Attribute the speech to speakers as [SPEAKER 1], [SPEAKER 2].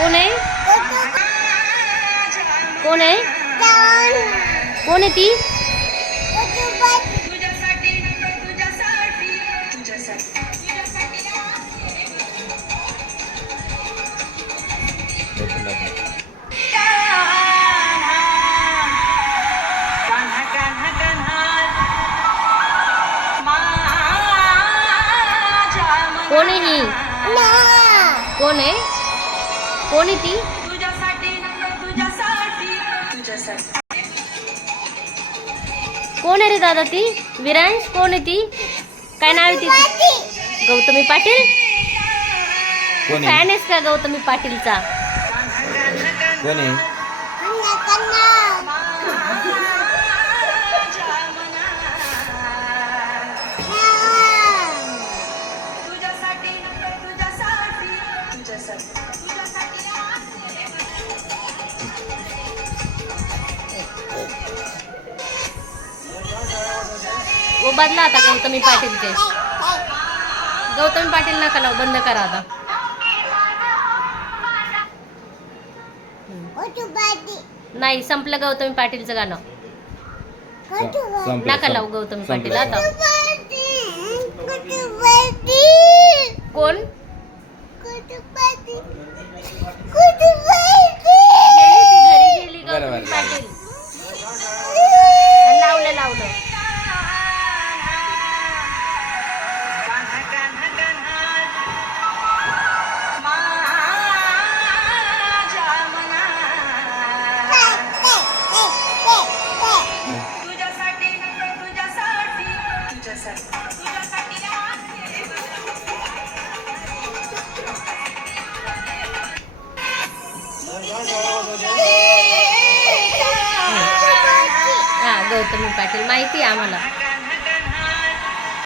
[SPEAKER 1] कोण आहे? कोण आहे? कोण आहे ती? कोण आहे ही? कोण आहे? कोण आहे ती? कोण आहे रे दादा ती? विरांश कोण आहे ती? काय नाव आहे तिची? गौतमी पाटील? फॅन
[SPEAKER 2] आहे?
[SPEAKER 1] आहेस का गौतमी पाटीलचा?
[SPEAKER 2] कोण आहे?
[SPEAKER 1] वो बदला आता गौतमी पाटीलचे गौतमी पाटील नका लावू बंद करा आता. नाही संपलं गौतमी पाटीलचं गाणं. नका लावू. गौतमी पाटील. आता. कोण? गौतमी पाटील माहिती आहे आम्हाला.